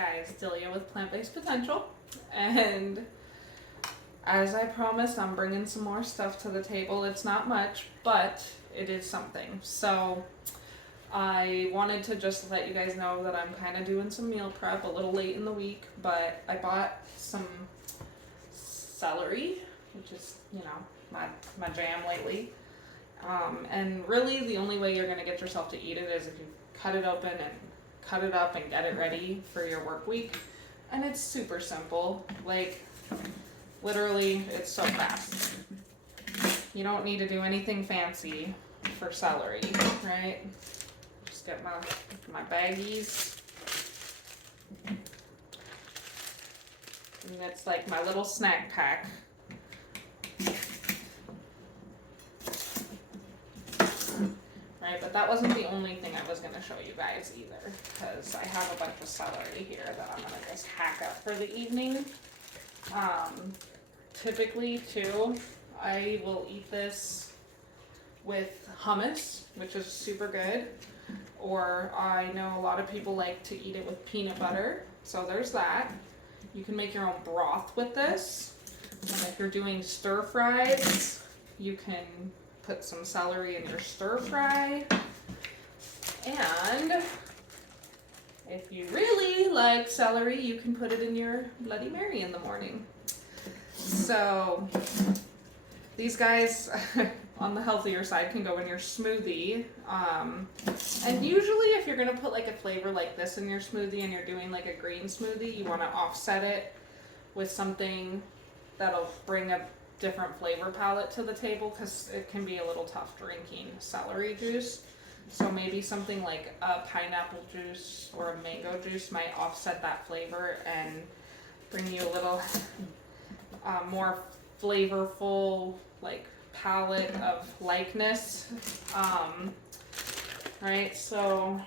guys, Delia with Plant-Based Potential, and as I promised, I'm bringing some more stuff to the table. It's not much, but it is something. So I wanted to just let you guys know that I'm kind of doing some meal prep a little late in the week, but I bought some celery, which is, you know, my jam lately. And really the only way you're going to get yourself to eat it is if you cut it open and cut it up and get it ready for your work week. And it's super simple. Like, literally, it's so fast. You don't need to do anything fancy for celery, right? Just get my baggies. And it's like my little snack pack. Right, but that wasn't the only thing I was going to show you guys either, because I have a bunch of celery here that I'm going to just hack up for the evening. Typically, too, I will eat this with hummus, which is super good, or I know a lot of people like to eat it with peanut butter, so there's that. You can make your own broth with this, and if you're doing stir fries, you can put some celery in your stir fry, and if you really like celery, you can put it in your Bloody Mary in the morning. So these guys on the healthier side can go in your smoothie, and usually if you're going to put like a flavor like this in your smoothie and you're doing like a green smoothie, you want to offset it with something that'll bring a different flavor palette to the table, because it can be a little tough drinking celery juice. So maybe something like a pineapple juice or a mango juice might offset that flavor and bring you a little more flavorful like palette of likeness. Right, so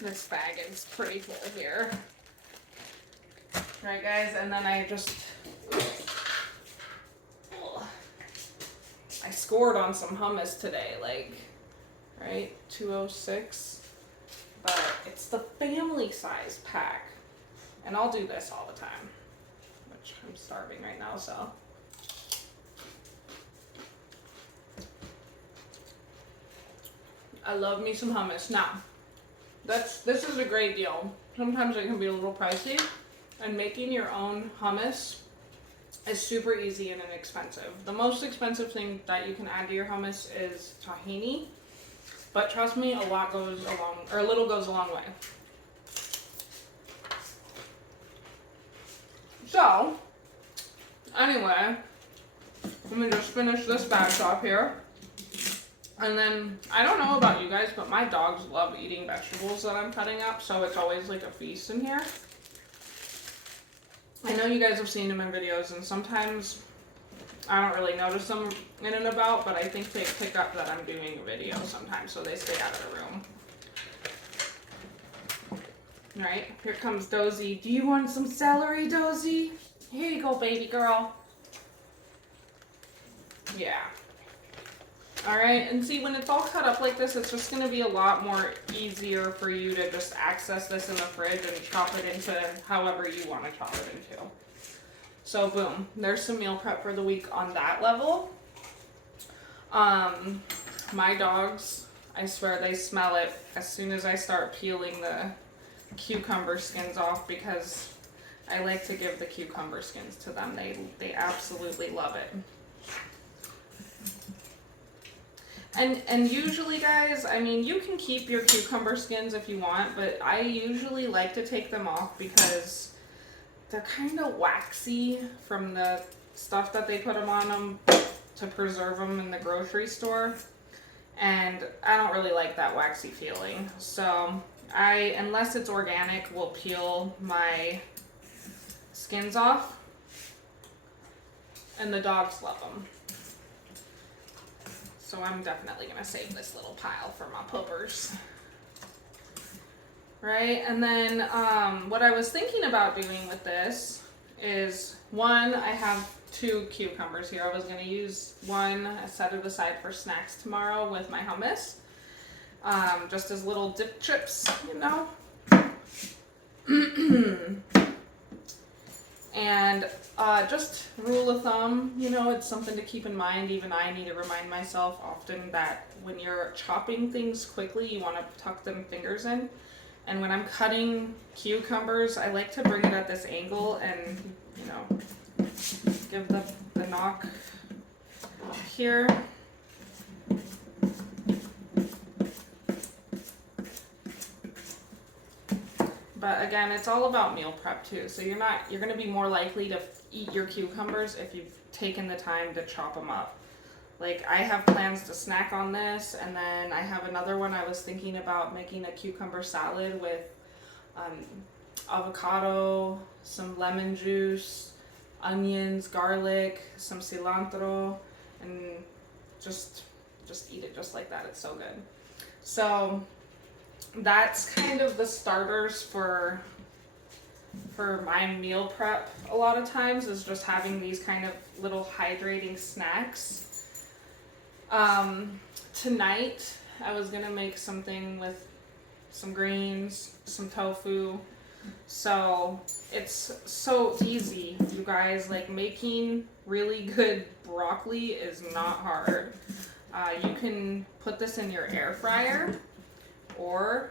this bag is pretty full here. Right, guys, and then I scored on some hummus today, like, right, 206, but it's the family size pack, and I'll do this all the time, which I'm starving right now, so. I love me some hummus. Now, this is a great deal. Sometimes it can be a little pricey, and making your own hummus is super easy and inexpensive. The most expensive thing that you can add to your hummus is tahini, but trust me, a little goes a long way. So, anyway, let me just finish this batch off here. And then, I don't know about you guys, but my dogs love eating vegetables that I'm cutting up, so it's always like a feast in here. I know you guys have seen them in videos, and sometimes I don't really notice them in and about, but I think they pick up that I'm doing a video sometimes, so they stay out of the room. Alright, here comes Dozy. Do you want some celery, Dozy? Here you go, baby girl. Yeah. Alright, and see, when it's all cut up like this, it's just going to be a lot more easier for you to just access this in the fridge and chop it into however you want to chop it into. So boom, there's some meal prep for the week on that level. My dogs, I swear they smell it as soon as I start peeling the cucumber skins off, because I like to give the cucumber skins to them. They absolutely love it. And usually, guys, I mean, you can keep your cucumber skins if you want, but I usually like to take them off because they're kind of waxy from the stuff that they put them on them to preserve them in the grocery store. And I don't really like that waxy feeling. So unless it's organic, will peel my skins off. And the dogs love them. So I'm definitely going to save this little pile for my puppers. Right, and then what I was thinking about doing with this is, one, I have 2 cucumbers here. I was going to use one, set it aside for snacks tomorrow with my hummus. Just as little dip chips, you know. And just rule of thumb, you know, it's something to keep in mind. Even I need to remind myself often that when you're chopping things quickly, you want to tuck them fingers in. And when I'm cutting cucumbers, I like to bring it at this angle and, you know, give the knock here. But again, it's all about meal prep too. So you're going to be more likely to eat your cucumbers if you've taken the time to chop them up. Like, I have plans to snack on this, and then I have another one. I was thinking about making a cucumber salad with avocado, some lemon juice, onions, garlic, some cilantro, and just eat it just like that. It's so good. So that's kind of the starters for my meal prep. A lot of times is just having these kind of little hydrating snacks. Tonight I was gonna make something with some greens, some tofu. So it's so easy, you guys. Like, making really good broccoli is not hard. You can put this in your air fryer, or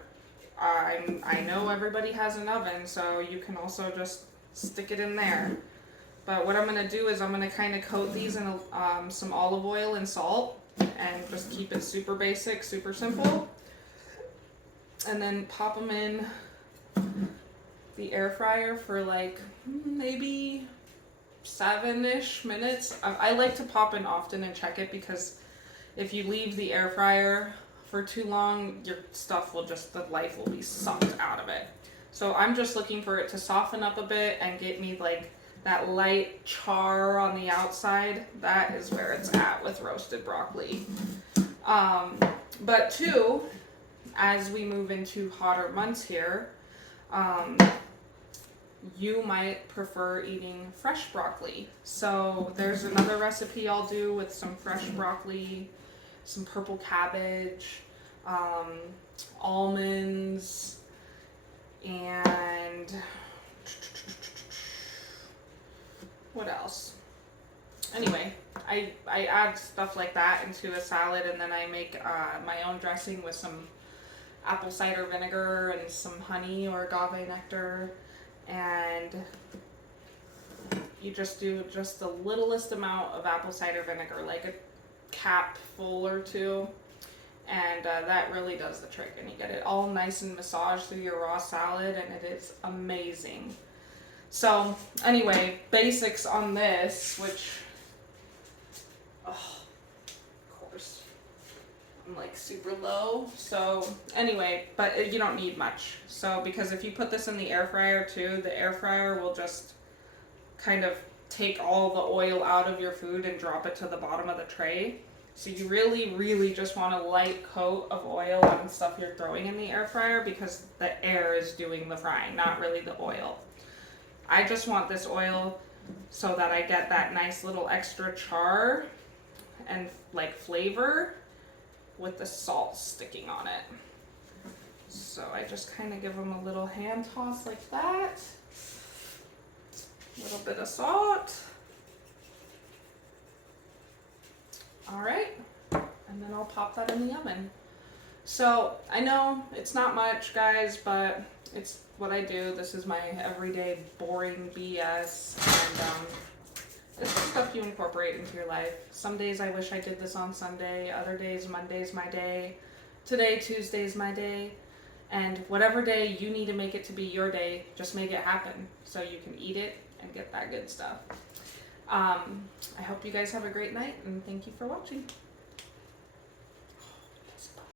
I know everybody has an oven, so you can also just stick it in there. But what I'm going to do is I'm going to kind of coat these in some olive oil and salt, and just keep it super basic, super simple. And then pop them in the air fryer for like maybe 7-ish minutes. I like to pop in often and check it, because if you leave the air fryer for too long, your stuff will just, the life will be sucked out of it. So I'm just looking for it to soften up a bit and get me like that light char on the outside. That is where it's at with roasted broccoli. But too, as we move into hotter months here, you might prefer eating fresh broccoli. So there's another recipe I'll do with some fresh broccoli, some purple cabbage, almonds, and what else? Anyway, I add stuff like that into a salad, and then I make my own dressing with some apple cider vinegar and some honey or agave nectar, and you just do just the littlest amount of apple cider vinegar, like a cap full or two, and that really does the trick, and you get it all nice and massaged through your raw salad, and it is amazing. So anyway, basics on this, which, oh, of course, I'm like super low. So anyway, but you don't need much. So, because if you put this in the air fryer too, the air fryer will just kind of take all the oil out of your food and drop it to the bottom of the tray. So you really, really just want a light coat of oil on stuff you're throwing in the air fryer, because the air is doing the frying, not really the oil. I just want this oil so that I get that nice little extra char and like flavor with the salt sticking on it. So I just kind of give them a little hand toss like that. A little bit of salt. All right, and then I'll pop that in the oven. So I know it's not much, guys, but it's what I do. This is my everyday boring BS, and it's the stuff you incorporate into your life. Some days I wish I did this on Sunday. Other days, Monday's my day. Today, Tuesday's my day. And whatever day you need to make it to be your day, just make it happen so you can eat it and get that good stuff. I hope you guys have a great night, and thank you for watching.